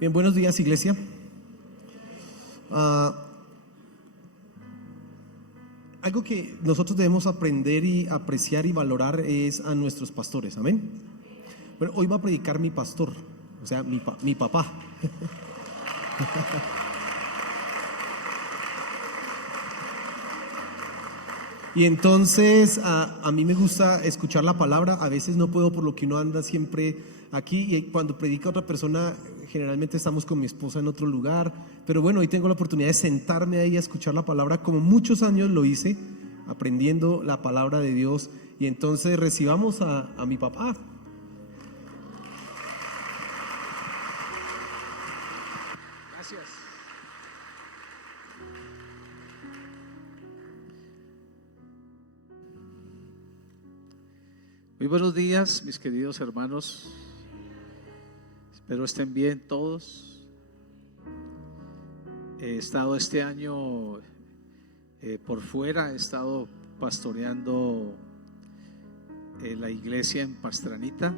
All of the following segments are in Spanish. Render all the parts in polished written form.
Bien, buenos días, iglesia. Ah, Algo que nosotros debemos aprender y apreciar y valorar es a nuestros pastores, amén. Bueno, hoy va a predicar mi pastor, o sea, mi papá. Y entonces a mí me gusta escuchar la palabra. A veces no puedo por lo que uno anda siempre aquí, y cuando predica otra persona generalmente estamos con mi esposa en otro lugar, pero bueno, hoy tengo la oportunidad de sentarme ahí a escuchar la palabra como muchos años lo hice, aprendiendo la palabra de Dios. Y entonces recibamos a mi papá. Gracias. Muy buenos días, mis queridos hermanos. Espero estén bien todos. He estado este año por fuera, he estado pastoreando la iglesia en Pastranita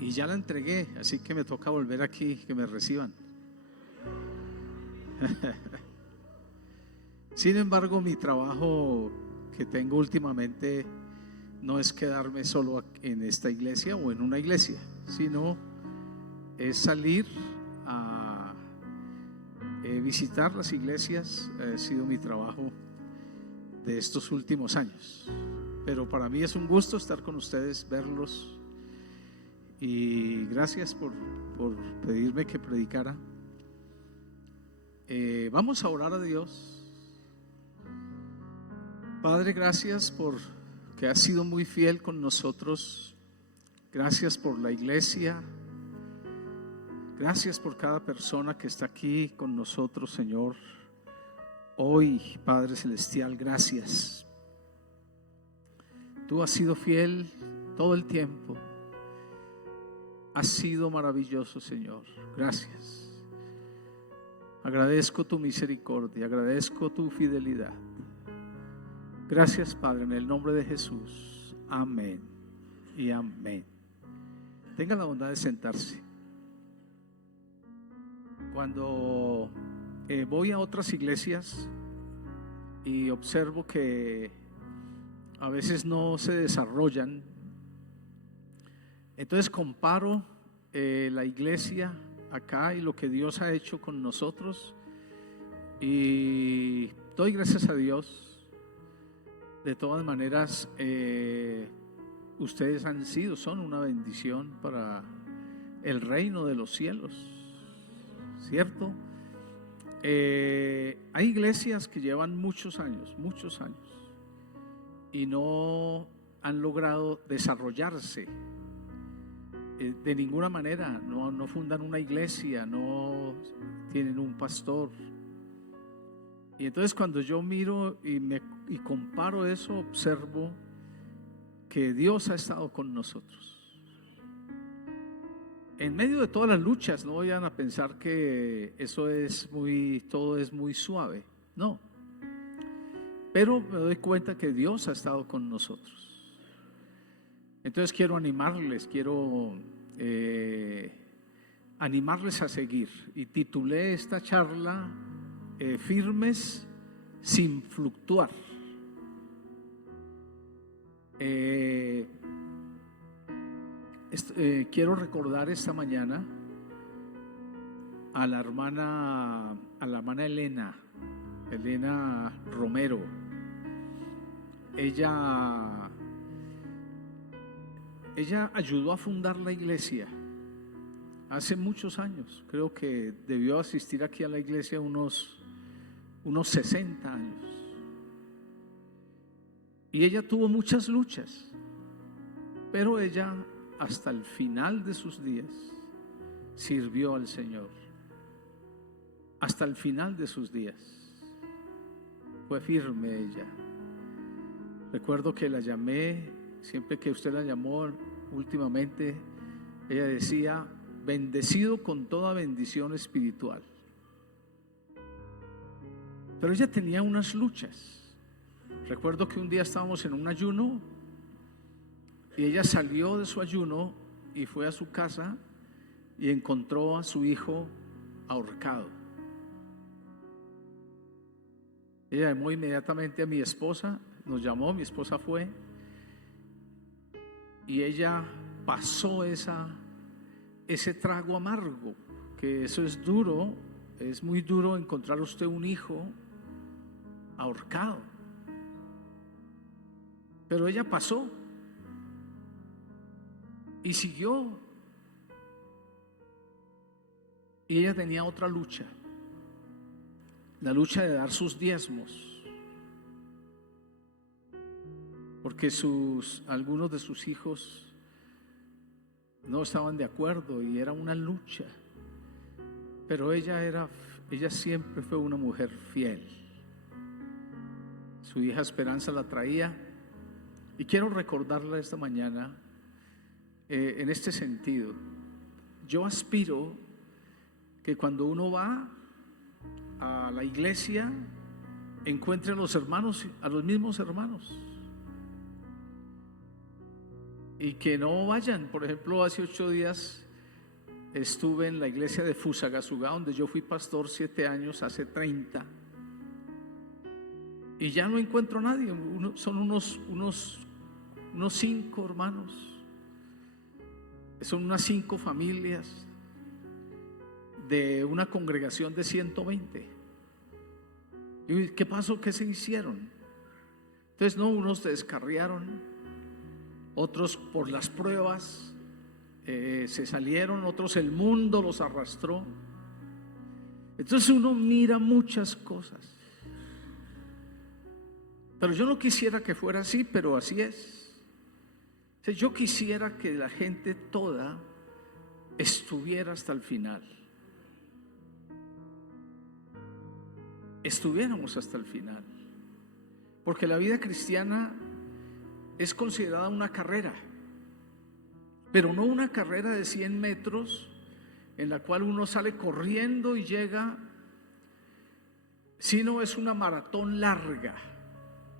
y ya la entregué, así que me toca volver aquí, que me reciban. Sin embargo, mi trabajo que tengo últimamente no es quedarme solo en esta iglesia o en una iglesia, sino es salir a visitar las iglesias. Ha sido mi trabajo de estos últimos años, pero para mí es un gusto estar con ustedes, verlos, y gracias por pedirme que predicara. Vamos a orar a Dios. Padre, gracias por que has sido muy fiel con nosotros. Gracias por la iglesia. Gracias por cada persona que está aquí con nosotros, Señor. Hoy, Padre Celestial, gracias. Tú has sido fiel todo el tiempo. Has sido maravilloso, Señor. Gracias. Agradezco tu misericordia, agradezco tu fidelidad. Gracias, Padre, en el nombre de Jesús. Amén y amén. Tengan la bondad de sentarse. Cuando voy a otras iglesias y observo que a veces no se desarrollan, entonces comparo la iglesia acá y lo que Dios ha hecho con nosotros, y doy gracias a Dios. De todas maneras, ustedes son una bendición para el reino de los cielos, ¿cierto? Hay iglesias que llevan muchos años, y no han logrado desarrollarse de ninguna manera. No fundan una iglesia, no tienen un pastor. Y entonces cuando yo miro y comparo eso, observo que Dios ha estado con nosotros. En medio de todas las luchas, no vayan a pensar que todo es muy suave, no. Pero me doy cuenta que Dios ha estado con nosotros. Entonces quiero animarles, animarles a seguir. Y titulé esta charla firmes sin fluctuar. Quiero recordar esta mañana a la hermana Elena Romero. Ella ayudó a fundar la iglesia hace muchos años. Creo que debió asistir aquí a la iglesia unos 60 años. Y ella tuvo muchas luchas, pero ella hasta el final de sus días sirvió al Señor. Hasta el final de sus días fue firme ella. Recuerdo que la llamé, siempre que usted la llamó últimamente, ella decía: bendecido con toda bendición espiritual. Pero ella tenía unas luchas. Recuerdo que un día estábamos en un ayuno y ella salió de su ayuno y fue a su casa y encontró a su hijo ahorcado. Ella llamó inmediatamente a mi esposa, nos llamó, mi esposa fue, y ella pasó ese trago amargo, que eso es duro, es muy duro encontrar usted un hijo ahorcado. Pero ella pasó y siguió. Y ella tenía otra lucha, la lucha de dar sus diezmos, porque algunos de sus hijos no estaban de acuerdo y era una lucha. Pero ella siempre fue una mujer fiel. Su hija Esperanza la traía, y quiero recordarla esta mañana en este sentido. Yo aspiro que cuando uno va a la iglesia encuentre a los hermanos, a los mismos hermanos, y que no vayan. Por ejemplo, hace 8 días estuve en la iglesia de Fusagasugá, donde yo fui pastor 7 años, hace 30, y ya no encuentro a nadie. Son unos 5 hermanos, son unas 5 familias de una congregación de 120. ¿Y qué pasó? ¿Qué se hicieron? Entonces, no, unos se descarriaron, otros por las pruebas se salieron, otros el mundo los arrastró. Entonces uno mira muchas cosas, pero yo no quisiera que fuera así, pero así es. O sea, yo quisiera que la gente toda estuviera hasta el final, estuviéramos hasta el final, porque la vida cristiana es considerada una carrera, pero no una carrera de 100 metros en la cual uno sale corriendo y llega, sino es una maratón larga.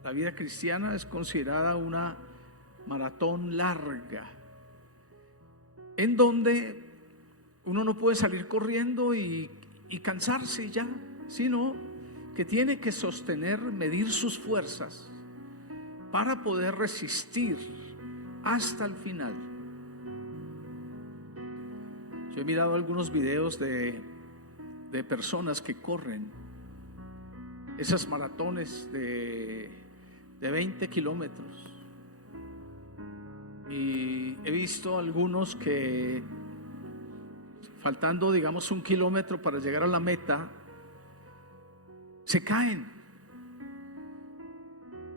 La vida cristiana es considerada una maratón larga, en donde uno no puede salir corriendo y cansarse ya, sino que tiene que sostener, medir sus fuerzas para poder resistir hasta el final. Yo he mirado algunos videos de personas que corren esas maratones de 20 kilómetros, y he visto algunos que faltando, digamos, 1 kilómetro para llegar a la meta, se caen.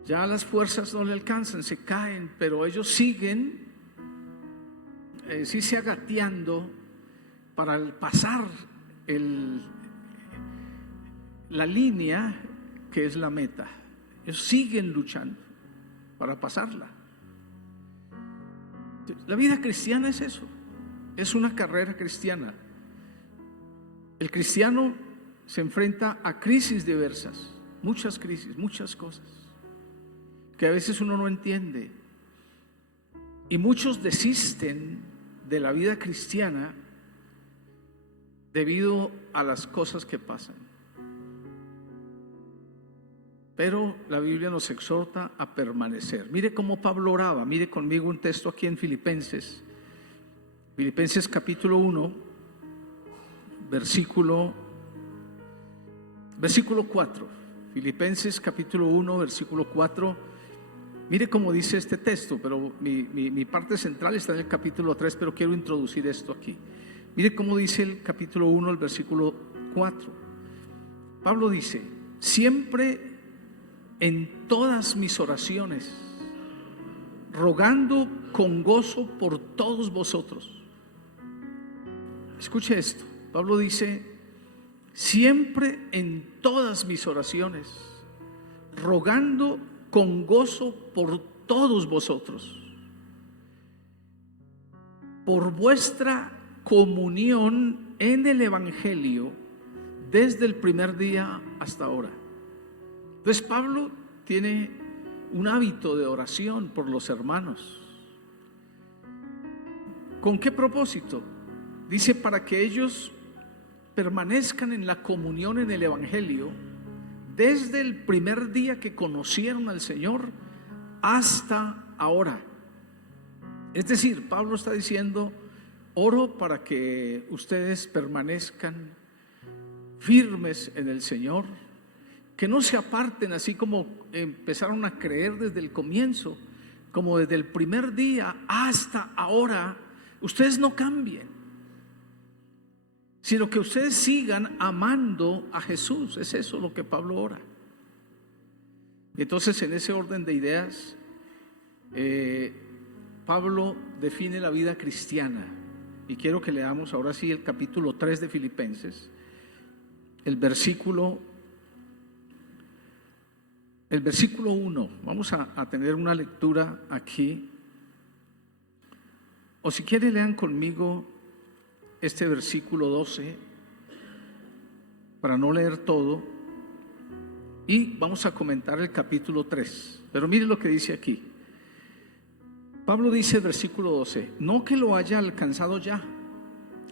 Ya las fuerzas no le alcanzan, se caen, pero ellos siguen, sí se agateando para pasar la línea que es la meta. Ellos siguen luchando para pasarla. La vida cristiana es eso, es una carrera cristiana. El cristiano se enfrenta a crisis diversas, muchas crisis, muchas cosas que a veces uno no entiende, y muchos desisten de la vida cristiana debido a las cosas que pasan. Pero la Biblia nos exhorta a permanecer. Mire cómo Pablo oraba. Mire conmigo un texto aquí en Filipenses capítulo 1, versículo 4. Filipenses capítulo 1, versículo 4. Mire cómo dice este texto, pero mi parte central está en el capítulo 3, pero quiero introducir esto aquí. Mire cómo dice el capítulo 1, el versículo 4. Pablo dice: siempre en todas mis oraciones, rogando con gozo por todos vosotros. Escuche esto. Pablo dice: siempre en todas mis oraciones, rogando con gozo por todos vosotros, por vuestra comunión en el Evangelio desde el primer día hasta ahora. Entonces Pablo tiene un hábito de oración por los hermanos. ¿Con qué propósito? dice, para que ellos permanezcan en la comunión en el Evangelio desde el primer día que conocieron al Señor hasta ahora. Es decir, Pablo está diciendo, oro para que ustedes permanezcan firmes en el Señor, que no se aparten así como empezaron a creer desde el comienzo, como desde el primer día hasta ahora. Ustedes no cambien, sino que ustedes sigan amando a Jesús. Es eso lo que Pablo ora. Entonces, en ese orden de ideas, Pablo define la vida cristiana, y quiero que leamos ahora sí el capítulo 3 de Filipenses, el versículo 1. Vamos a tener una lectura aquí, o si quieren lean conmigo este versículo 12 para no leer todo, y vamos a comentar el capítulo 3. Pero miren lo que dice aquí. Pablo dice, versículo 12: no que lo haya alcanzado ya,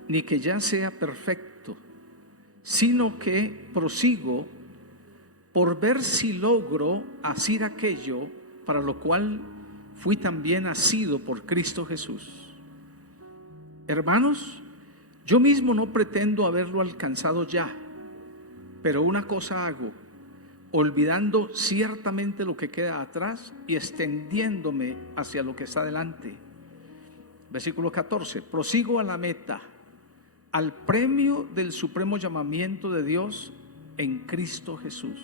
ni que ya sea perfecto, sino que prosigo por ver si logro hacer aquello para lo cual fui también asido por Cristo Jesús. Hermanos, yo mismo no pretendo haberlo alcanzado ya, pero una cosa hago, olvidando ciertamente lo que queda atrás y extendiéndome hacia lo que está delante. Versículo 14: prosigo a la meta, al premio del supremo llamamiento de Dios en Cristo Jesús.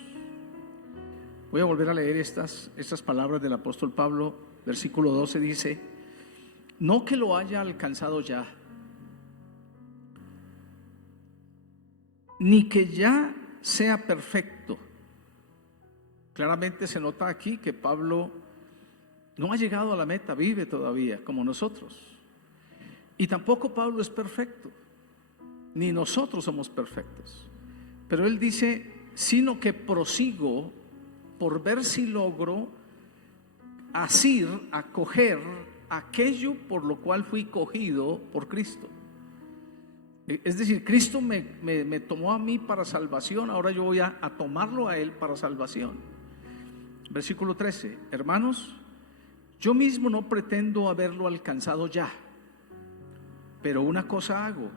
Voy a volver a leer estas palabras del apóstol Pablo. Versículo 12 dice: no que lo haya alcanzado ya, ni que ya sea perfecto. Claramente se nota aquí que Pablo no ha llegado a la meta, vive todavía como nosotros. Y tampoco Pablo es perfecto, ni nosotros somos perfectos. Pero él dice, sino que prosigo por ver si logro asir, acoger aquello por lo cual fui cogido por Cristo. Es decir, Cristo me tomó a mí para salvación, ahora yo voy a tomarlo a él para salvación. Versículo 13: hermanos, yo mismo no pretendo haberlo alcanzado ya, pero una cosa hago,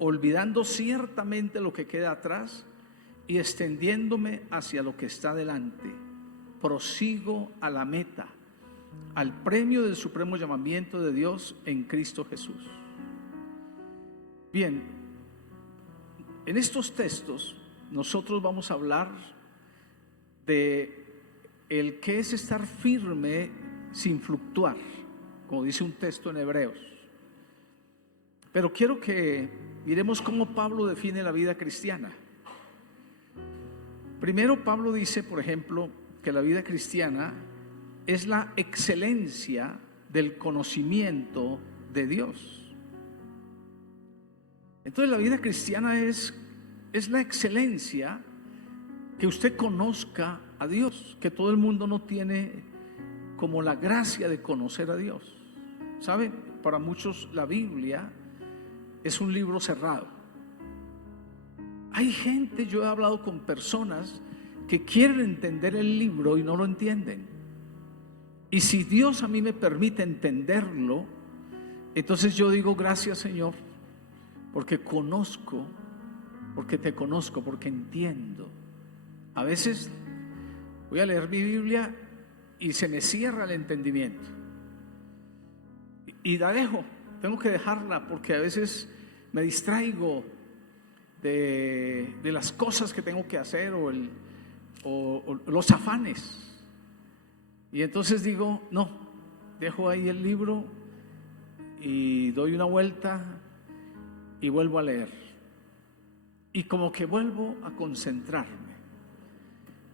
olvidando ciertamente lo que queda atrás y extendiéndome hacia lo que está delante, prosigo a la meta, al premio del supremo llamamiento de Dios en Cristo Jesús. Bien, en estos textos nosotros vamos a hablar de el que es estar firme sin fluctuar, como dice un texto en Hebreos. Pero quiero que miremos cómo Pablo define la vida cristiana. Primero, Pablo dice, por ejemplo, que la vida cristiana es la excelencia del conocimiento de Dios. Entonces, la vida cristiana es la excelencia que usted conozca a Dios, que todo el mundo no tiene como la gracia de conocer a Dios. ¿Sabe? Para muchos la Biblia es un libro cerrado. Hay gente, yo he hablado con personas que quieren entender el libro y no lo entienden. Y si Dios a mí me permite entenderlo, entonces yo digo, gracias Señor, porque conozco, porque te conozco, porque entiendo. A veces voy a leer mi Biblia y se me cierra el entendimiento y la dejo, tengo que dejarla porque a veces me distraigo de las cosas que tengo que hacer o los afanes, y entonces digo, no, dejo ahí el libro y doy una vuelta y vuelvo a leer, y como que vuelvo a concentrarme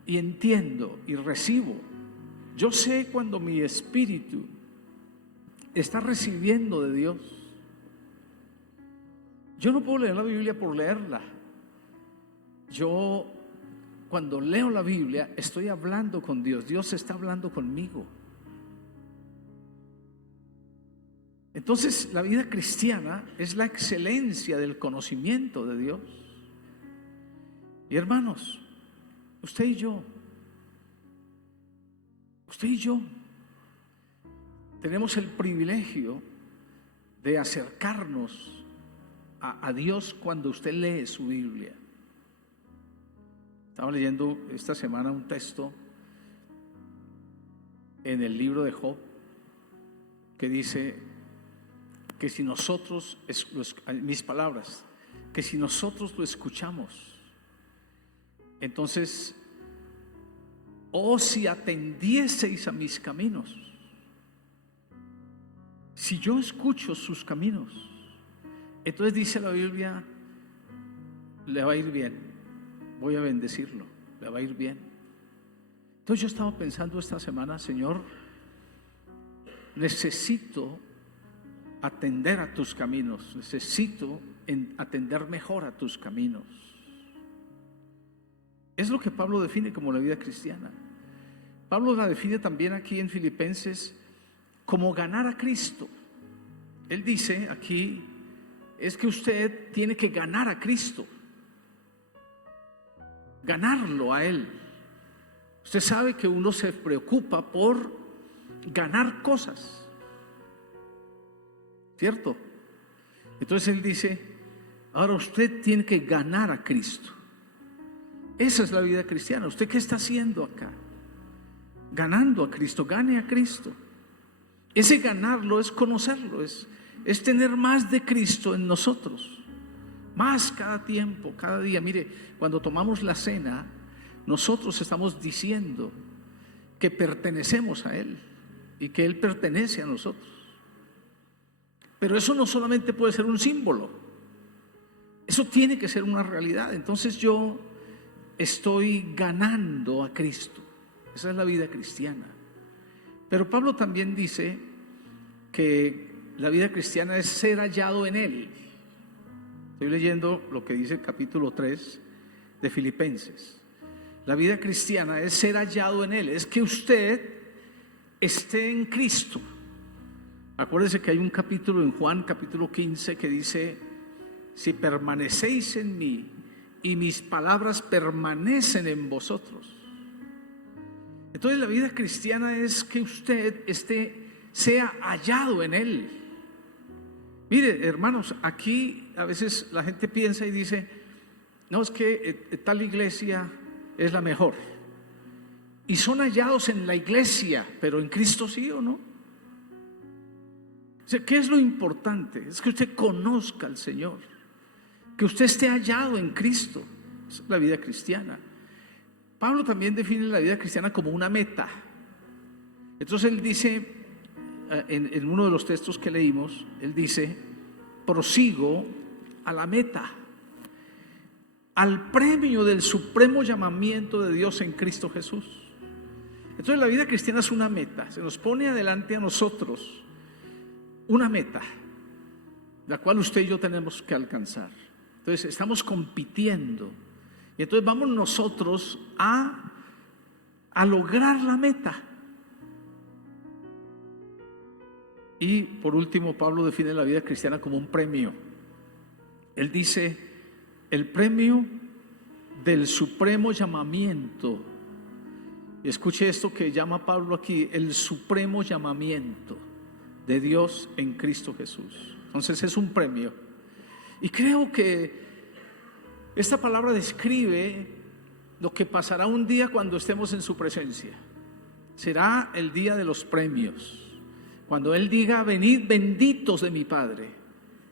y entiendo y recibo. Yo sé cuando mi espíritu está recibiendo de Dios. Yo no puedo leer la Biblia por leerla. Yo, cuando leo la Biblia, estoy hablando con Dios. Dios está hablando conmigo. Entonces, la vida cristiana es la excelencia del conocimiento de Dios. Y hermanos, usted y yo tenemos el privilegio de acercarnos a Dios cuando usted lee su Biblia. Estaba leyendo esta semana un texto en el libro de Job que dice que si nosotros, mis palabras, que si nosotros lo escuchamos, entonces, oh, si atendieseis a mis caminos, si yo escucho sus caminos, entonces dice la Biblia, le va a ir bien, voy a bendecirlo, le va a ir bien. Entonces yo estaba pensando esta semana, Señor, necesito atender a tus caminos, necesito atender mejor a tus caminos. Es lo que Pablo define como la vida cristiana. Pablo la define también aquí en Filipenses como ganar a Cristo. Él dice aquí, es que usted tiene que ganar a Cristo, ganarlo a Él. Usted sabe que uno se preocupa por ganar cosas, ¿cierto? Entonces él dice, ahora usted tiene que ganar a Cristo. Esa es la vida cristiana. ¿Usted qué está haciendo acá? Ganando a Cristo, gane a Cristo. Ese ganarlo es conocerlo, es tener más de Cristo en nosotros, más cada tiempo, cada día. Mire, cuando tomamos la cena, nosotros estamos diciendo que pertenecemos a Él y que Él pertenece a nosotros. Pero eso no solamente puede ser un símbolo, eso tiene que ser una realidad. Entonces yo estoy ganando a Cristo. Esa es la vida cristiana. Pero Pablo también dice que la vida cristiana es ser hallado en Él. Estoy leyendo lo que dice el capítulo 3 de Filipenses. La vida cristiana es ser hallado en Él, es que usted esté en Cristo. Acuérdense que hay un capítulo en Juan, capítulo 15, que dice, si permanecéis en mí y mis palabras permanecen en vosotros. Entonces la vida cristiana es que usted sea hallado en Él. Mire, hermanos, aquí a veces la gente piensa y dice, no, es que tal iglesia es la mejor. Y son hallados en la iglesia, pero en Cristo sí o no. O sea, ¿qué es lo importante? Es que usted conozca al Señor, que usted esté hallado en Cristo. Esa es la vida cristiana. Pablo también define la vida cristiana como una meta. Entonces él dice, en uno de los textos que leímos, él dice, prosigo a la meta, al premio del supremo llamamiento de Dios en Cristo Jesús. Entonces la vida cristiana es una meta, se nos pone adelante a nosotros una meta, la cual usted y yo tenemos que alcanzar. Entonces estamos compitiendo y entonces vamos nosotros a lograr la meta. Y por último, Pablo define la vida cristiana como un premio. Él dice, el premio del supremo llamamiento. Y escuche esto que llama Pablo aquí, el supremo llamamiento de Dios en Cristo Jesús. Entonces es un premio. Y creo que esta palabra describe lo que pasará un día cuando estemos en su presencia. Será el día de los premios. Cuando Él diga, venid benditos de mi Padre,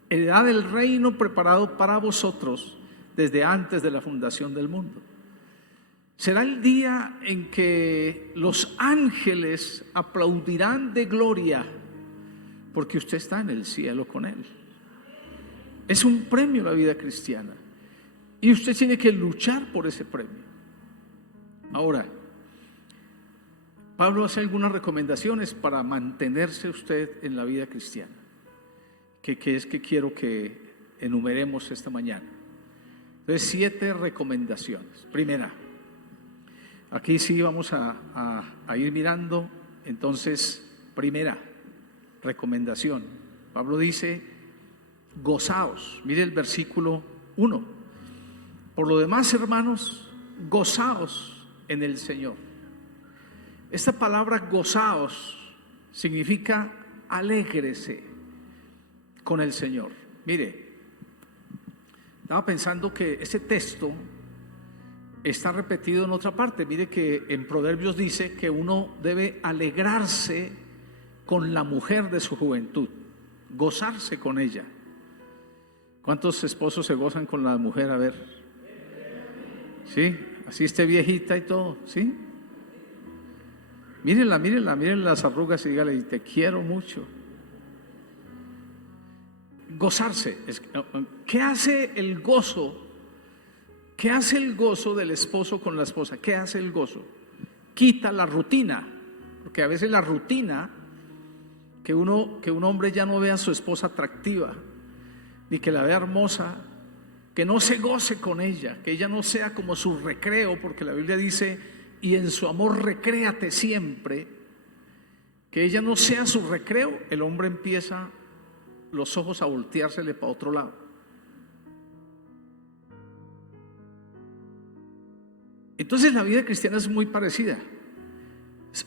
heredad del reino preparado para vosotros desde antes de la fundación del mundo. Será el día en que los ángeles aplaudirán de gloria porque usted está en el cielo con Él. Es un premio la vida cristiana y usted tiene que luchar por ese premio. Ahora, Pablo hace algunas recomendaciones para mantenerse usted en la vida cristiana, que es que quiero que enumeremos esta mañana. Entonces, 7 recomendaciones. Primera, aquí sí vamos a ir mirando. Entonces, primera recomendación, Pablo dice, gozaos. Mire el versículo 1. Por lo demás, hermanos, gozaos en el Señor. Esta palabra gozaos significa alégrese con el Señor. Mire, estaba pensando que ese texto está repetido en otra parte. Mire que en Proverbios dice que uno debe alegrarse con la mujer de su juventud, gozarse con ella. ¿Cuántos esposos se gozan con la mujer? A ver, ¿sí? Así esté viejita y todo, ¿sí? Mírenla, mírenla, miren las arrugas y dígale, te quiero mucho. Gozarse. ¿Qué hace el gozo? ¿Qué hace el gozo del esposo con la esposa? ¿Qué hace el gozo? Quita la rutina, porque a veces la rutina, que un hombre ya no vea a su esposa atractiva, ni que la vea hermosa, que no se goce con ella, que ella no sea como su recreo, porque la Biblia dice, y en su amor recréate siempre, que ella no sea su recreo, el hombre empieza los ojos a volteársele para otro lado. Entonces la vida cristiana es muy parecida.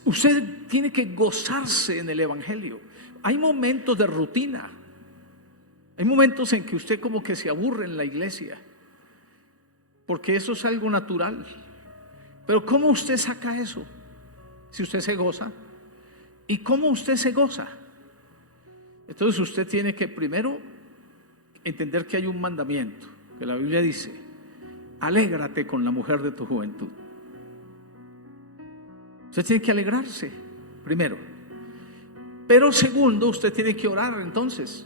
Usted tiene que gozarse en el Evangelio. Hay momentos de rutina, hay momentos en que usted como que se aburre en la iglesia, porque eso es algo natural. Pero ¿cómo usted saca eso? Si usted se goza. ¿Y cómo usted se goza? Entonces usted tiene que primero entender que hay un mandamiento, que la Biblia dice, alégrate con la mujer de tu juventud. Usted tiene que alegrarse, primero. Pero segundo, usted tiene que orar entonces.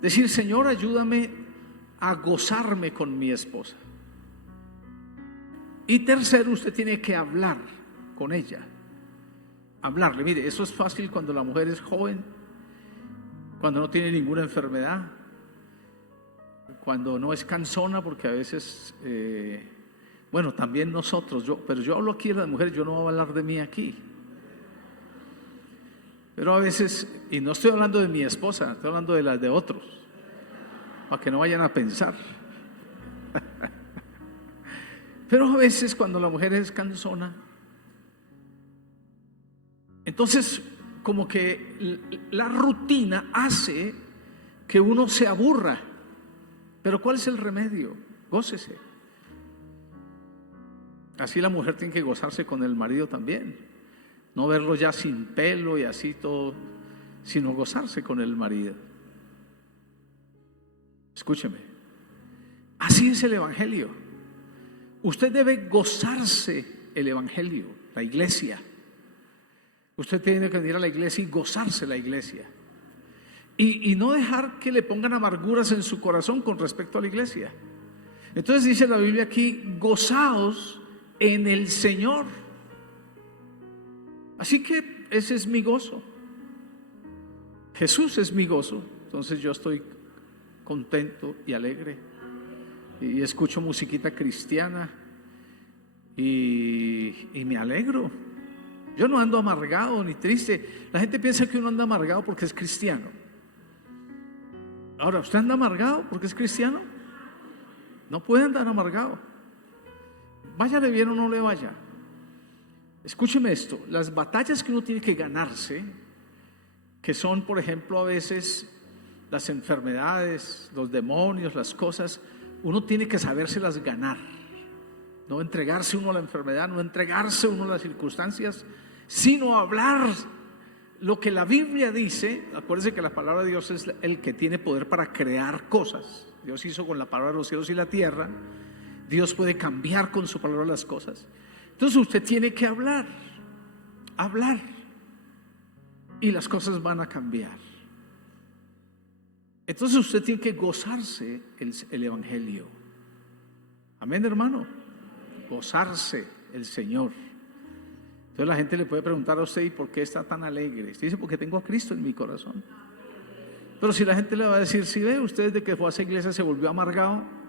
Decir, Señor, ayúdame a gozarme con mi esposa. Y tercero, usted tiene que hablar con ella. Hablarle. Mire, eso es fácil cuando la mujer es joven, cuando no tiene ninguna enfermedad, cuando no es cansona, porque a veces, bueno, también nosotros, pero yo hablo aquí de las mujeres, yo no voy a hablar de mí aquí. Pero a veces, y no estoy hablando de mi esposa, estoy hablando de las de otros, para que no vayan a pensar. Pero a veces cuando la mujer es cansona, entonces como que la rutina hace que uno se aburra. Pero ¿cuál es el remedio? Gócese. Así la mujer tiene que gozarse con el marido también. No verlo ya sin pelo y así todo, sino gozarse con el marido. Escúcheme. Así es el Evangelio. Usted debe gozarse el Evangelio, la iglesia. Usted tiene que venir a la iglesia y gozarse la iglesia. Y no dejar que le pongan amarguras en su corazón con respecto a la iglesia. Entonces dice la Biblia aquí, gozaos en el Señor. Así que ese es mi gozo. Jesús es mi gozo. Entonces yo estoy contento y alegre. Y escucho musiquita cristiana. Y me alegro. Yo no ando amargado ni triste. La gente piensa que uno anda amargado porque es cristiano. Ahora, ¿usted anda amargado porque es cristiano? No puede andar amargado. Váyale bien o no le vaya. Escúcheme esto, las batallas que uno tiene que ganarse, que son, por ejemplo, a veces las enfermedades, los demonios, las cosas, uno tiene que sabérselas ganar. No entregarse uno a la enfermedad, no entregarse uno a las circunstancias, sino hablar lo que la Biblia dice. Acuérdense que la palabra de Dios es el que tiene poder para crear cosas. Dios hizo con la palabra los cielos y la tierra. Dios puede cambiar con su palabra las cosas. Entonces usted tiene que hablar, y las cosas van a cambiar. Entonces usted tiene que gozarse el Evangelio. Amén, hermano. Gozarse el Señor. Entonces la gente le puede preguntar a usted, ¿y por qué está tan alegre? Usted dice, porque tengo a Cristo en mi corazón. Pero si la gente le va a decir, si ve, usted desde que fue a esa iglesia se volvió amargado,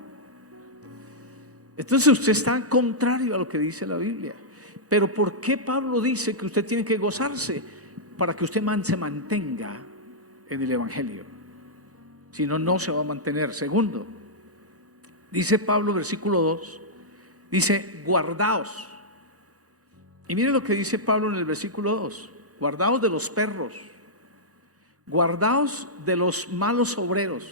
entonces usted está contrario a lo que dice la Biblia. Pero ¿por qué Pablo dice que usted tiene que gozarse? Para que usted se mantenga en el Evangelio. Si no, no se va a mantener. Segundo, dice Pablo, versículo 2, dice, guardaos. Y mire lo que dice Pablo en el versículo 2, guardaos de los perros, guardaos de los malos obreros,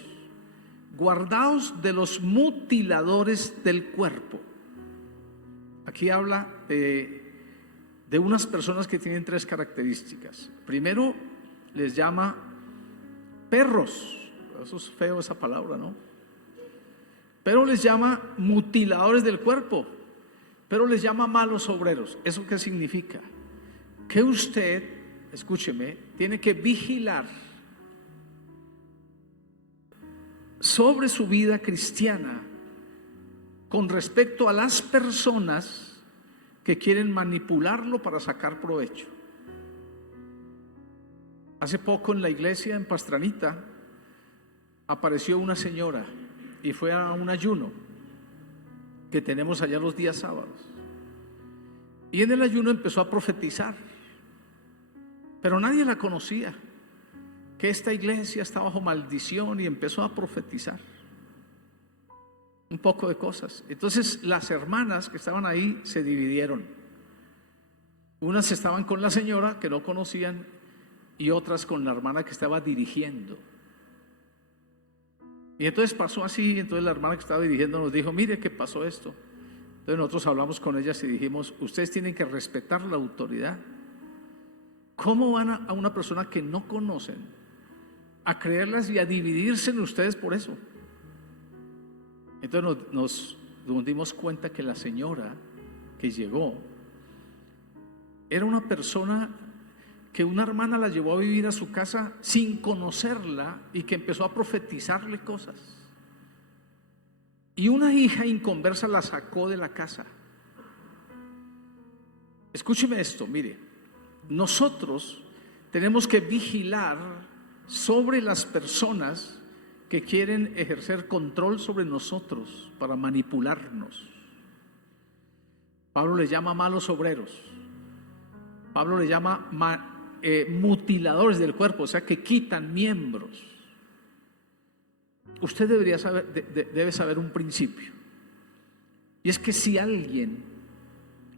guardaos de los mutiladores del cuerpo. Aquí habla de unas personas que tienen tres características. Primero, les llama perros. Eso es feo esa palabra, ¿no? Pero les llama mutiladores del cuerpo, pero les llama malos obreros. ¿Eso qué significa? Que usted, escúcheme, tiene que vigilar sobre su vida cristiana con respecto a las personas que quieren manipularlo para sacar provecho. Hace poco en la iglesia en Pastranita apareció una señora y fue a un ayuno que tenemos allá los días sábados, y en el ayuno empezó a profetizar, pero nadie la conocía, que esta iglesia está bajo maldición, y empezó a profetizar un poco de cosas. Entonces las hermanas que estaban ahí se dividieron. Unas estaban con la señora que no conocían y otras con la hermana que estaba dirigiendo. Y entonces pasó así. Entonces la hermana que estaba dirigiendo nos dijo: mire que pasó esto. Entonces nosotros hablamos con ellas y dijimos: ustedes tienen que respetar la autoridad. ¿Cómo van a una persona que no conocen a creerlas y a dividirse en ustedes por eso? Entonces nos dimos cuenta que la señora que llegó era una persona que una hermana la llevó a vivir a su casa sin conocerla y que empezó a profetizarle cosas. Y una hija inconversa la sacó de la casa. Escúcheme esto, mire, nosotros tenemos que vigilar sobre las personas que quieren ejercer control sobre nosotros para manipularnos. Pablo le llama malos obreros. Pablo le llama mutiladores del cuerpo, o sea, que quitan miembros. Usted debería saber, debe saber un principio, y es que si alguien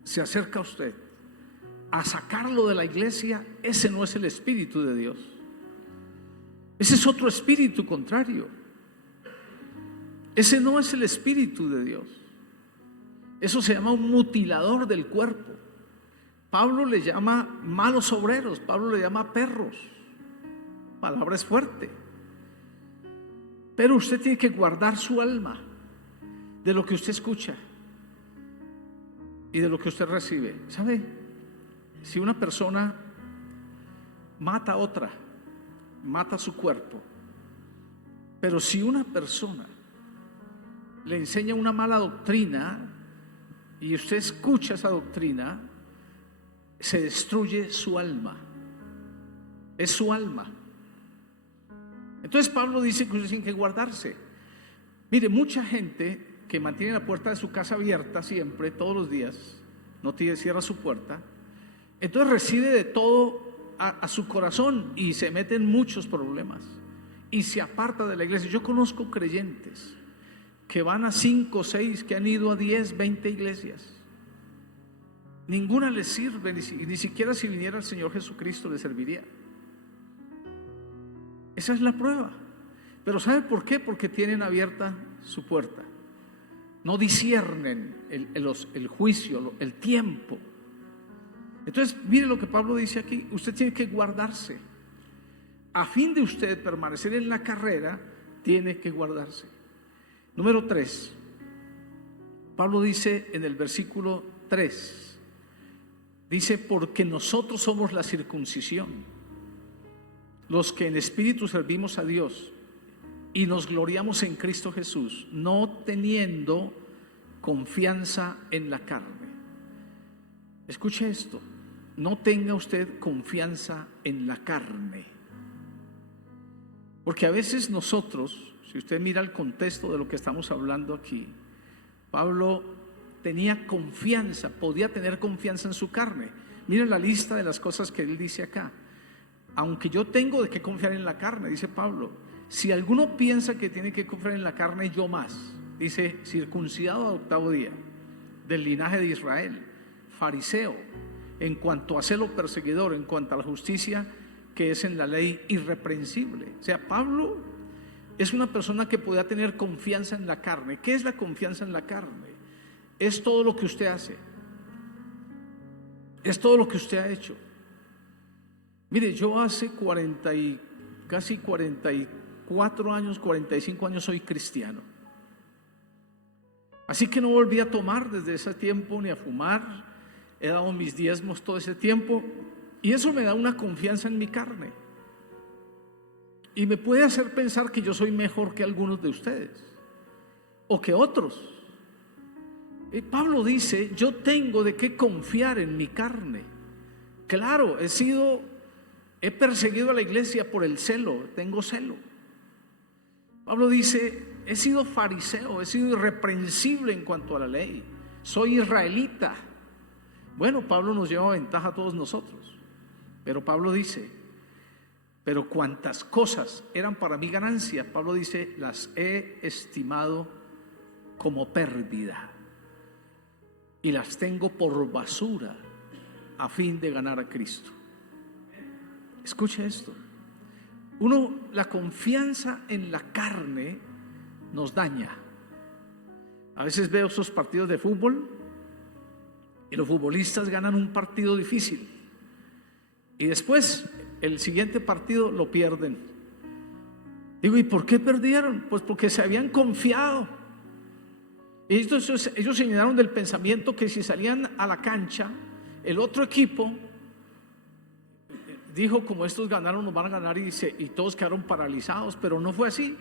se acerca a usted a sacarlo de la iglesia, ese no es el Espíritu de Dios. Ese es otro espíritu contrario. Ese no es el Espíritu de Dios. Eso se llama un mutilador del cuerpo. Pablo le llama malos obreros, Pablo le llama perros. Palabra es fuerte. Pero usted tiene que guardar su alma de lo que usted escucha y de lo que usted recibe. ¿Sabe? Si una persona mata a otra, mata su cuerpo, pero si una persona le enseña una mala doctrina y usted escucha esa doctrina, se destruye su alma. Es su alma. Entonces Pablo dice que usted tiene que guardarse. Mire, mucha gente que mantiene la puerta de su casa abierta siempre, todos los días, no cierra su puerta, entonces recibe de todo a su corazón y se mete en muchos problemas y se aparta de la iglesia. Yo conozco creyentes que van a 5, 6, que han ido a 10, 20 iglesias. Ninguna les sirve, ni siquiera si viniera el Señor Jesucristo les serviría. Esa es la prueba. Pero ¿sabe por qué? Porque tienen abierta su puerta. No disciernen el juicio, el tiempo. Entonces, mire lo que Pablo dice aquí: usted tiene que guardarse. A fin de usted permanecer en la carrera, tiene que guardarse. Número 3. Pablo dice en el versículo 3, dice: porque nosotros somos la circuncisión, los que en espíritu servimos a Dios y nos gloriamos en Cristo Jesús, no teniendo confianza en la carne. Escuche esto: no tenga usted confianza en la carne. Porque a veces nosotros, si usted mira el contexto de lo que estamos hablando aquí, Pablo tenía confianza, podía tener confianza en su carne. Miren la lista de las cosas que él dice acá. Aunque yo tengo de qué confiar en la carne, dice Pablo, si alguno piensa que tiene que confiar en la carne, yo más. Dice, circuncidado al 8º día, del linaje de Israel, fariseo, en cuanto a celo perseguidor, en cuanto a la justicia que es en la ley, irreprensible. O sea, Pablo es una persona que podía tener confianza en la carne. ¿Qué es la confianza en la carne? Es todo lo que usted hace, es todo lo que usted ha hecho. Mire, yo hace casi 44 años, 45 años soy cristiano. Así que no volví a tomar desde ese tiempo, ni a fumar. He dado mis diezmos todo ese tiempo, y eso me da una confianza en mi carne. Y me puede hacer pensar que yo soy mejor que algunos de ustedes, o que otros. Y Pablo dice, yo tengo de qué confiar en mi carne. Claro, he perseguido a la iglesia por el celo, tengo celo. Pablo dice, he sido fariseo, he sido irreprensible en cuanto a la ley, soy israelita. Bueno, Pablo nos lleva ventaja a todos nosotros, pero Pablo dice, pero cuantas cosas eran para mi ganancia, Pablo dice, las he estimado como pérdida y las tengo por basura a fin de ganar a Cristo. Escuche esto. La confianza en la carne nos daña. A veces veo esos partidos de fútbol y los futbolistas ganan un partido difícil y después el siguiente partido lo pierden. Digo, ¿y por qué perdieron? Pues porque se habían confiado. Y entonces ellos se llenaron del pensamiento que si salían a la cancha, el otro equipo dijo, como estos ganaron, nos van a ganar, y todos quedaron paralizados, pero no fue así.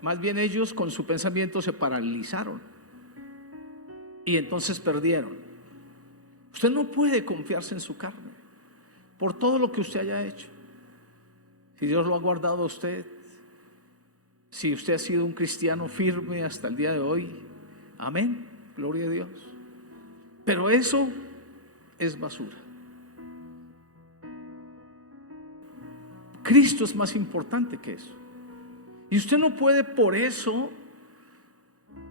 Más bien ellos con su pensamiento se paralizaron y entonces perdieron. Usted no puede confiarse en su carne por todo lo que usted haya hecho. Si Dios lo ha guardado a usted, si usted ha sido un cristiano firme hasta el día de hoy, amén, gloria a Dios. Pero eso es basura. Cristo es más importante que eso. Y usted no puede por eso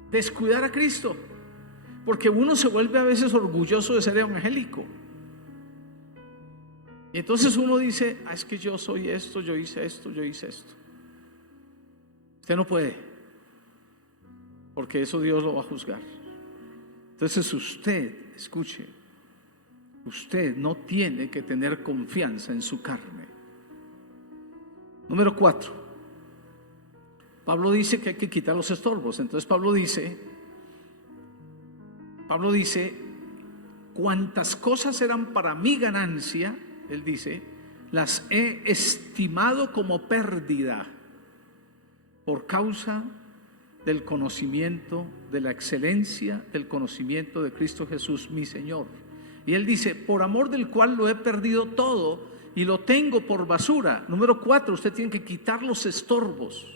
descuidar a Cristo, porque uno se vuelve a veces orgulloso de ser evangélico. Y entonces uno dice, es que yo soy esto, yo hice esto, yo hice esto. Usted no puede, porque eso Dios lo va a juzgar. Entonces usted, escuche, usted no tiene que tener confianza en su carne. Número 4, Pablo dice que hay que quitar los estorbos. Entonces Pablo dice, cuantas cosas eran para mi ganancia, él dice, las he estimado como pérdida por causa del conocimiento, de la excelencia del conocimiento de Cristo Jesús, mi Señor. Y él dice, por amor del cual lo he perdido todo y lo tengo por basura. Número 4, usted tiene que quitar los estorbos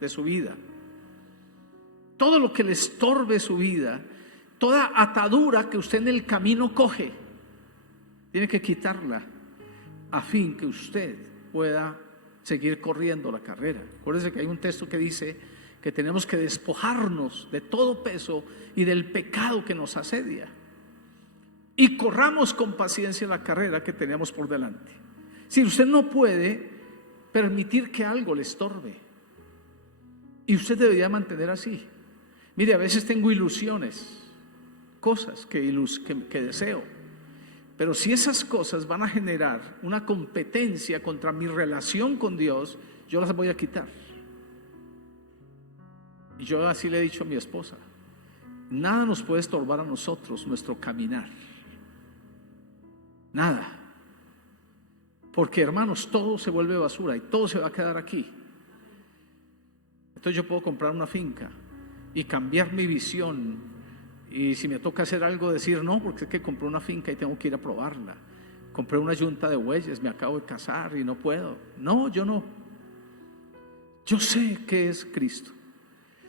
de su vida. Todo lo que le estorbe su vida, toda atadura que usted en el camino coge, tiene que quitarla a fin que usted pueda seguir corriendo la carrera. Acuérdense que hay un texto que dice que tenemos que despojarnos de todo peso y del pecado que nos asedia y corramos con paciencia la carrera que tenemos por delante. Si usted no puede permitir que algo le estorbe, y usted debería mantener así. Mire, a veces tengo ilusiones, cosas que deseo, pero si esas cosas van a generar una competencia contra mi relación con Dios, yo las voy a quitar. Y yo así le he dicho a mi esposa, nada nos puede estorbar a nosotros nuestro caminar, nada, porque hermanos, todo se vuelve basura y todo se va a quedar aquí. Entonces yo puedo comprar una finca y cambiar mi visión, y si me toca hacer algo, decir no, porque es que compré una finca y tengo que ir a probarla. Compré una yunta de bueyes, me acabo de casar y no puedo. No, yo no. Yo sé que es Cristo.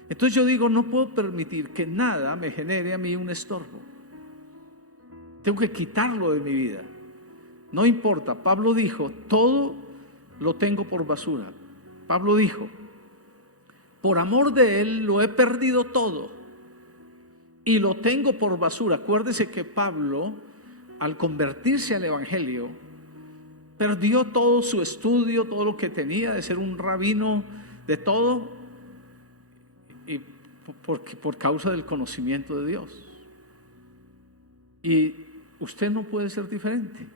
Entonces yo digo, no puedo permitir que nada me genere a mí un estorbo. Tengo que quitarlo de mi vida. No importa, Pablo dijo, todo lo tengo por basura Pablo dijo: por amor de Él lo he perdido todo y lo tengo por basura. Acuérdese que Pablo, al convertirse al Evangelio, perdió todo su estudio, todo lo que tenía de ser un rabino, de todo, y por causa del conocimiento de Dios. Y usted no puede ser diferente.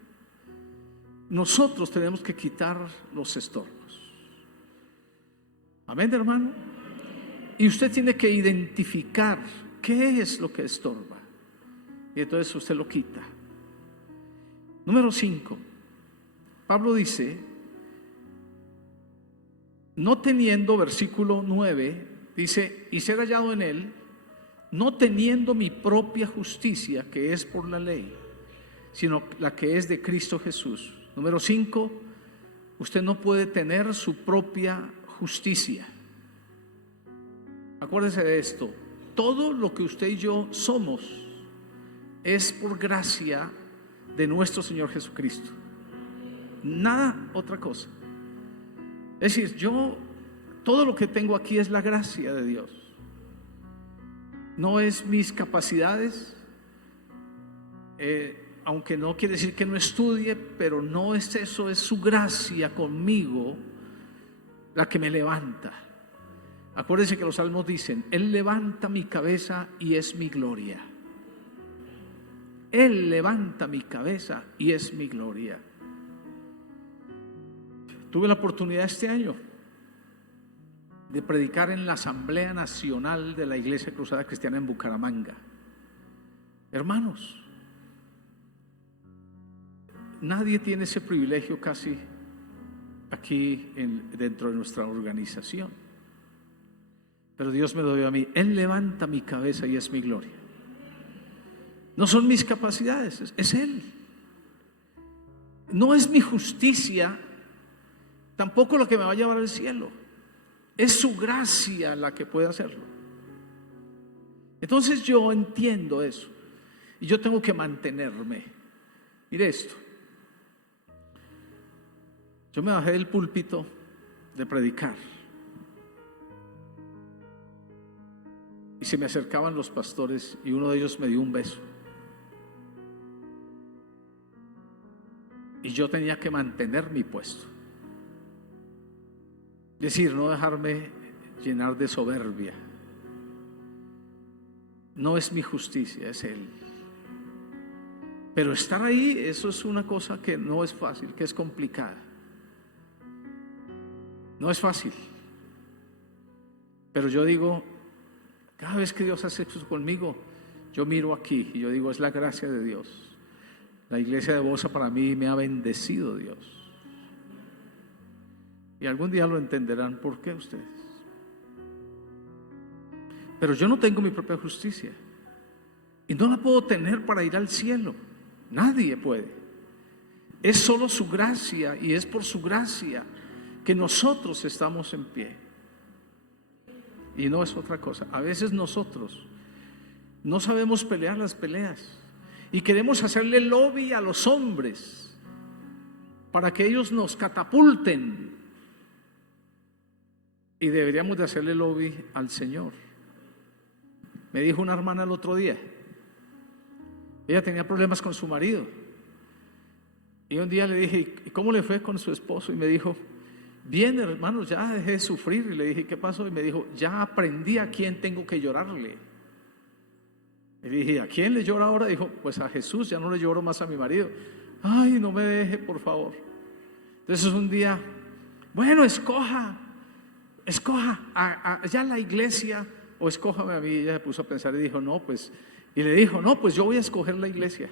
Nosotros tenemos que quitar los estorbos. Amén, hermano. Y usted tiene que identificar qué es lo que estorba, y entonces usted lo quita. Número 5. Pablo dice, no teniendo, versículo 9, dice, y ser hallado en él, no teniendo mi propia justicia, que es por la ley, sino la que es de Cristo Jesús. Número 5, usted no puede tener su propia justicia. Acuérdese de esto: todo lo que usted y yo somos es por gracia de nuestro Señor Jesucristo. Nada otra cosa. Es decir, todo lo que tengo aquí es la gracia de Dios. No es mis capacidades, aunque no quiere decir que no estudie, pero no es eso, es su gracia conmigo la que me levanta. Acuérdense que los salmos dicen: Él levanta mi cabeza y es mi gloria. Él levanta mi cabeza y es mi gloria. Tuve la oportunidad este año de predicar en la Asamblea Nacional de la Iglesia Cruzada Cristiana en Bucaramanga. Hermanos, nadie tiene ese privilegio casi aquí dentro de nuestra organización, pero Dios me lo dio a mí. Él levanta mi cabeza y es mi gloria. No son mis capacidades, es Él. No es mi justicia tampoco lo que me va a llevar al cielo. Es su gracia la que puede hacerlo. Entonces yo entiendo eso y yo tengo que mantenerme. Mire esto: yo me bajé del púlpito de predicar y se me acercaban los pastores y uno de ellos me dio un beso. Y yo tenía que mantener mi puesto. Es decir, no dejarme llenar de soberbia. No es mi justicia, es Él. Pero estar ahí, eso es una cosa que no es fácil, que es complicada. No es fácil. Pero yo digo, cada vez que Dios hace eso conmigo, yo miro aquí y yo digo, es la gracia de Dios. La iglesia de Bosa para mí me ha bendecido Dios. Y algún día lo entenderán por qué ustedes. Pero yo no tengo mi propia justicia y no la puedo tener para ir al cielo. Nadie puede. Es solo su gracia, y es por su gracia que nosotros estamos en pie. Y no es otra cosa. A veces nosotros no sabemos pelear las peleas y queremos hacerle lobby a los hombres para que ellos nos catapulten, y deberíamos de hacerle lobby al Señor. Me dijo una hermana el otro día, ella tenía problemas con su marido, y un día le dije, ¿y cómo le fue con su esposo? Y me dijo, bien, hermano, ya dejé de sufrir. Y le dije, ¿qué pasó? Y me dijo, ya aprendí a quién tengo que llorarle. Y le dije, ¿a quién le llora ahora? Dijo, pues a Jesús, ya no le lloro más a mi marido. Ay, no me deje, por favor. Entonces un día, bueno, escoja ya la iglesia o escójame a mí. Ella se puso a pensar y dijo, no, pues, y le dijo, no, pues yo voy a escoger la iglesia.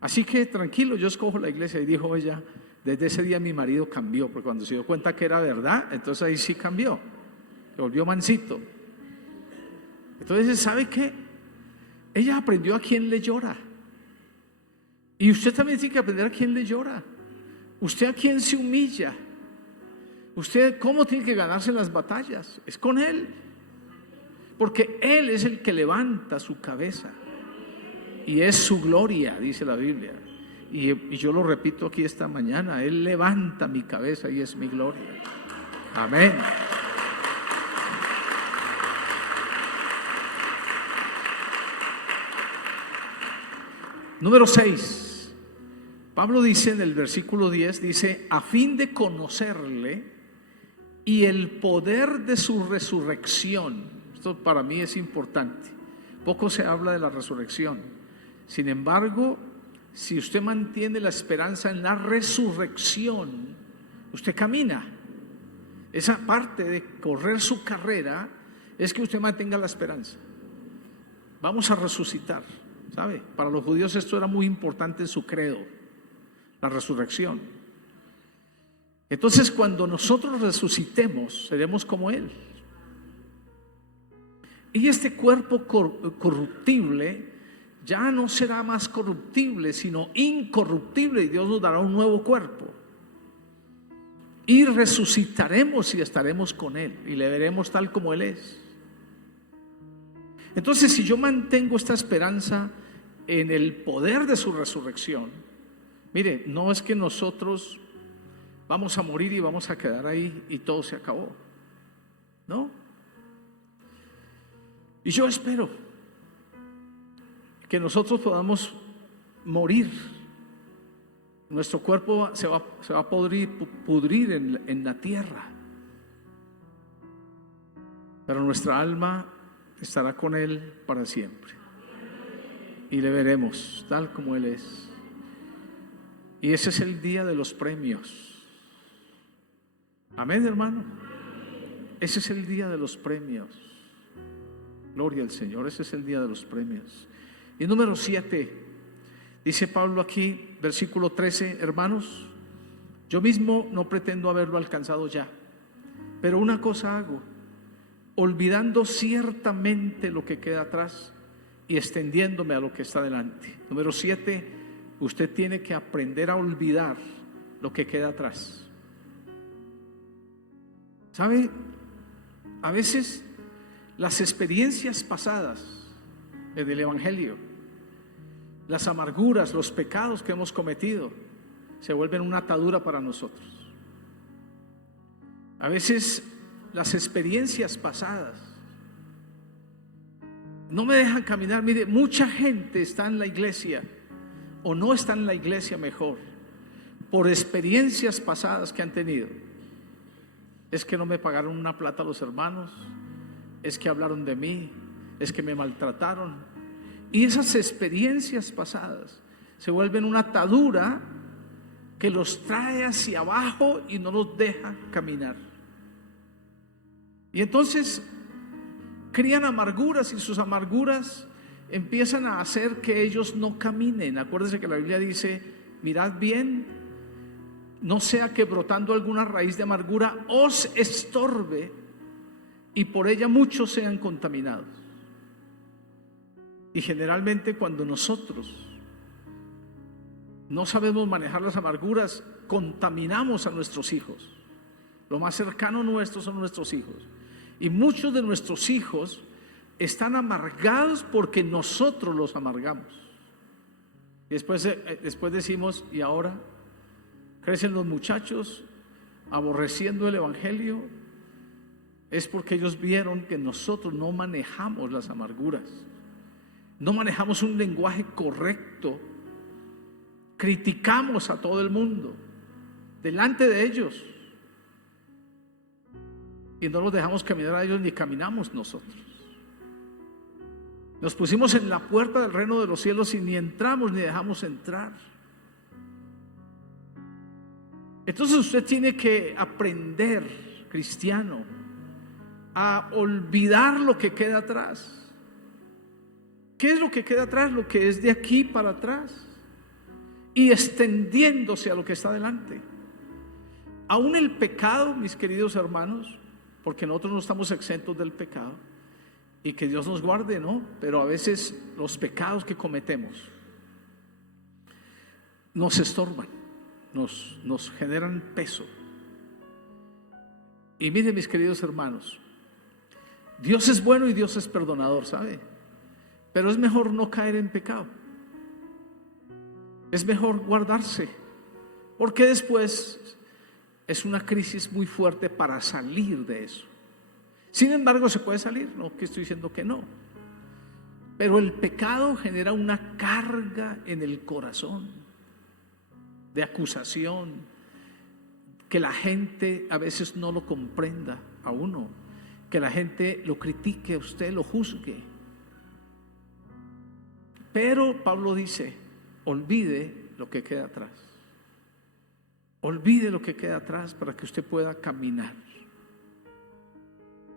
Así que tranquilo, yo escojo la iglesia. Y dijo ella, desde ese día mi marido cambió, porque cuando se dio cuenta que era verdad, entonces ahí sí cambió, se volvió mansito. Entonces, ¿sabe qué? Ella aprendió a quién le llora. Y usted también tiene que aprender a quién le llora. Usted a quién se humilla. Usted cómo tiene que ganarse las batallas. Es con Él. Porque Él es el que levanta su cabeza. Y es su gloria, dice la Biblia. Y yo lo repito aquí esta mañana: Él levanta mi cabeza y es mi gloria. Amén. Número 6. Pablo dice en el versículo 10, dice, a fin de conocerle y el poder de su resurrección. Esto para mí es importante. Poco se habla de la resurrección. Sin embargo, si usted mantiene la esperanza en la resurrección, usted camina. Esa parte de correr su carrera es que usted mantenga la esperanza. Vamos a resucitar, ¿sabe? Para los judíos esto era muy importante en su credo, la resurrección. Entonces, cuando nosotros resucitemos, seremos como Él. Y este cuerpo corruptible ya no será más corruptible, sino incorruptible, y Dios nos dará un nuevo cuerpo. Y resucitaremos y estaremos con Él, y le veremos tal como Él es. Entonces, si yo mantengo esta esperanza en el poder de su resurrección, mire, no es que nosotros vamos a morir y vamos a quedar ahí y todo se acabó, ¿no? Y yo espero que nosotros podamos morir. Nuestro cuerpo se va a pudrir en la tierra, pero nuestra alma estará con Él para siempre y le veremos tal como Él es. Y ese es el día de los premios. Amén, hermano. Ese es el día de los premios. Gloria al Señor. Ese es el día de los premios. Y número 7, dice Pablo aquí, versículo 13, hermanos, yo mismo no pretendo haberlo alcanzado ya, pero una cosa hago, olvidando ciertamente lo que queda atrás y extendiéndome a lo que está delante. Número 7, usted tiene que aprender a olvidar lo que queda atrás. ¿Sabe? A veces las experiencias pasadas en el Evangelio, las amarguras, los pecados que hemos cometido, se vuelven una atadura para nosotros. A veces las experiencias pasadas no me dejan caminar. Mire, mucha gente está en la iglesia o no está en la iglesia mejor por experiencias pasadas que han tenido. Es que no me pagaron una plata los hermanos, es que hablaron de mí, es que me maltrataron. Y esas experiencias pasadas se vuelven una atadura que los trae hacia abajo y no los deja caminar. Y entonces crían amarguras y sus amarguras empiezan a hacer que ellos no caminen. Acuérdense que la Biblia dice, mirad bien, no sea que brotando alguna raíz de amargura os estorbe y por ella muchos sean contaminados. Y generalmente cuando nosotros no sabemos manejar las amarguras, contaminamos a nuestros hijos. Lo más cercano nuestro son nuestros hijos. Y muchos de nuestros hijos están amargados porque nosotros los amargamos. Y después decimos, ¿y ahora? Crecen los muchachos aborreciendo el Evangelio. Es porque ellos vieron que nosotros no manejamos las amarguras, no manejamos un lenguaje correcto, criticamos a todo el mundo delante de ellos y no los dejamos caminar a ellos ni caminamos nosotros. Nos pusimos en la puerta del reino de los cielos y ni entramos ni dejamos entrar. Entonces usted tiene que aprender, cristiano, a olvidar lo que queda atrás. ¿Qué es lo que queda atrás? Lo que es de aquí para atrás y extendiéndose a lo que está delante. Aún el pecado, mis queridos hermanos, porque nosotros no estamos exentos del pecado y que Dios nos guarde, ¿no? Pero a veces los pecados que cometemos nos estorban, nos generan peso. Y miren, mis queridos hermanos, Dios es bueno y Dios es perdonador, ¿sabe? Pero es mejor no caer en pecado. Es mejor guardarse, porque después es una crisis muy fuerte para salir de eso. Sin embargo, se puede salir, no que estoy diciendo que no. Pero el pecado genera una carga en el corazón de acusación, que la gente a veces no lo comprenda a uno, que la gente lo critique a usted, lo juzgue. Pero Pablo dice, olvide lo que queda atrás. Olvide lo que queda atrás para que usted pueda caminar.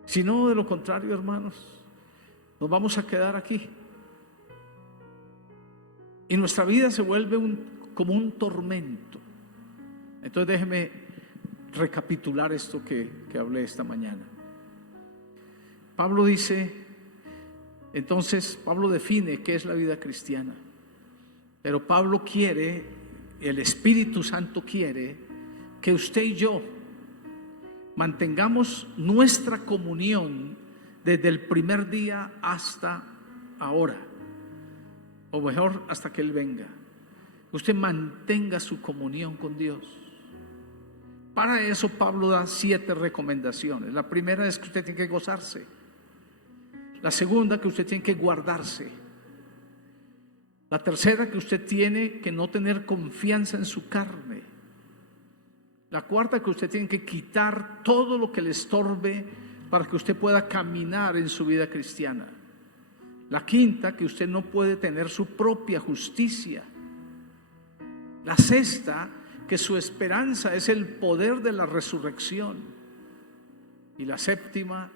Si no, de lo contrario, hermanos, nos vamos a quedar aquí. Y nuestra vida se vuelve como un tormento. Entonces déjeme recapitular esto que hablé esta mañana. Pablo dice, entonces Pablo define qué es la vida cristiana. Pero Pablo quiere, el Espíritu Santo quiere que usted y yo mantengamos nuestra comunión desde el primer día hasta ahora, o mejor, hasta que Él venga. Usted mantenga su comunión con Dios. Para eso Pablo da 7 recomendaciones. La primera es que usted tiene que gozarse. La segunda, que usted tiene que guardarse. La tercera, que usted tiene que no tener confianza en su carne. La cuarta, que usted tiene que quitar todo lo que le estorbe para que usted pueda caminar en su vida cristiana. La quinta, que usted no puede tener su propia justicia. La sexta, que su esperanza es el poder de la resurrección. Y la séptima,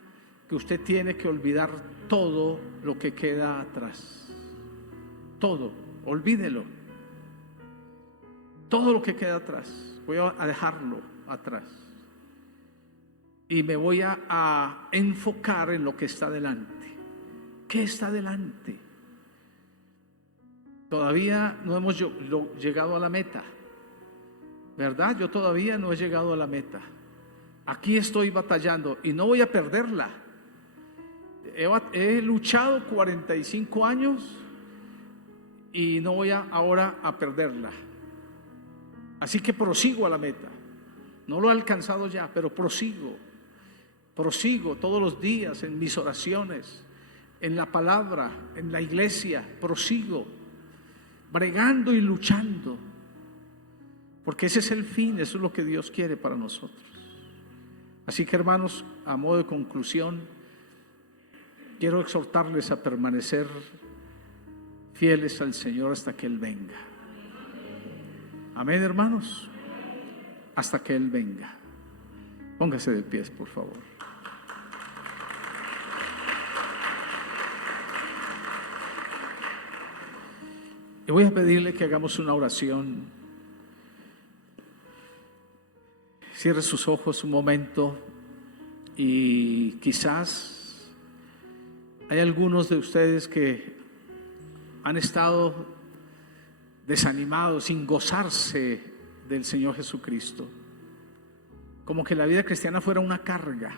que usted tiene que olvidar todo lo que queda atrás. Todo, olvídelo. Todo lo que queda atrás, voy a dejarlo atrás. Y me voy a enfocar en lo que está delante. ¿Qué está delante? Todavía no hemos llegado a la meta, ¿verdad? Yo todavía no he llegado a la meta. Aquí estoy batallando y no voy a perderla. He luchado 45 años y no voy ahora a perderla. Así que prosigo a la meta. No lo he alcanzado ya, pero prosigo todos los días en mis oraciones, en la palabra, en la iglesia. Prosigo, bregando y luchando, porque ese es el fin, eso es lo que Dios quiere para nosotros. Así que, hermanos, a modo de conclusión, quiero exhortarles a permanecer fieles al Señor hasta que Él venga. Amén, hermanos, hasta que Él venga. Póngase de pies, por favor. Y voy a pedirle que hagamos una oración. Cierre sus ojos un momento y quizás hay algunos de ustedes que han estado desanimados, sin gozarse del Señor Jesucristo, como que la vida cristiana fuera una carga.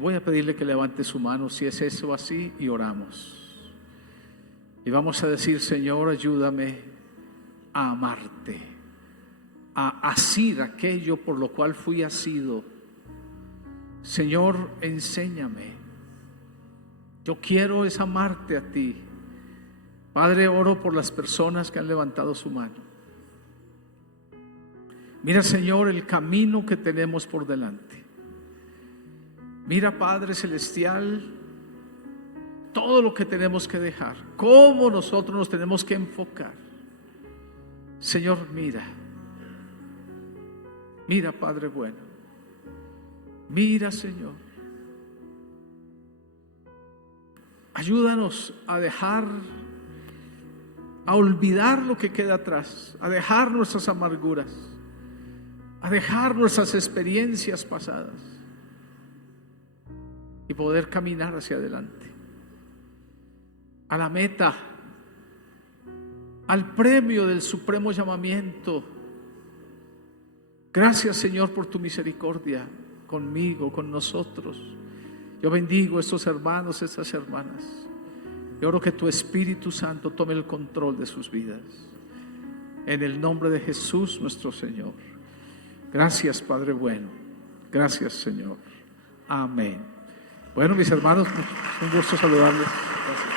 Voy a pedirle que levante su mano si es eso así y oramos. Y vamos a decir: Señor, ayúdame a amarte, a asir aquello por lo cual fui asido. Señor, enséñame. Yo quiero es amarte a ti. Padre, oro por las personas que han levantado su mano. Mira, Señor, el camino que tenemos por delante. Mira, Padre Celestial, todo lo que tenemos que dejar, cómo nosotros nos tenemos que enfocar. Señor, mira, Padre bueno, mira, Señor, ayúdanos a olvidar lo que queda atrás, a dejar nuestras amarguras, a dejar nuestras experiencias pasadas y poder caminar hacia adelante, a la meta, al premio del supremo llamamiento. Gracias, Señor, por tu misericordia conmigo, con nosotros. Yo bendigo a estos hermanos, estas hermanas. Yo oro que tu Espíritu Santo tome el control de sus vidas. En el nombre de Jesús nuestro Señor. Gracias, Padre bueno. Gracias, Señor. Amén. Bueno, mis hermanos, un gusto saludarles. Gracias.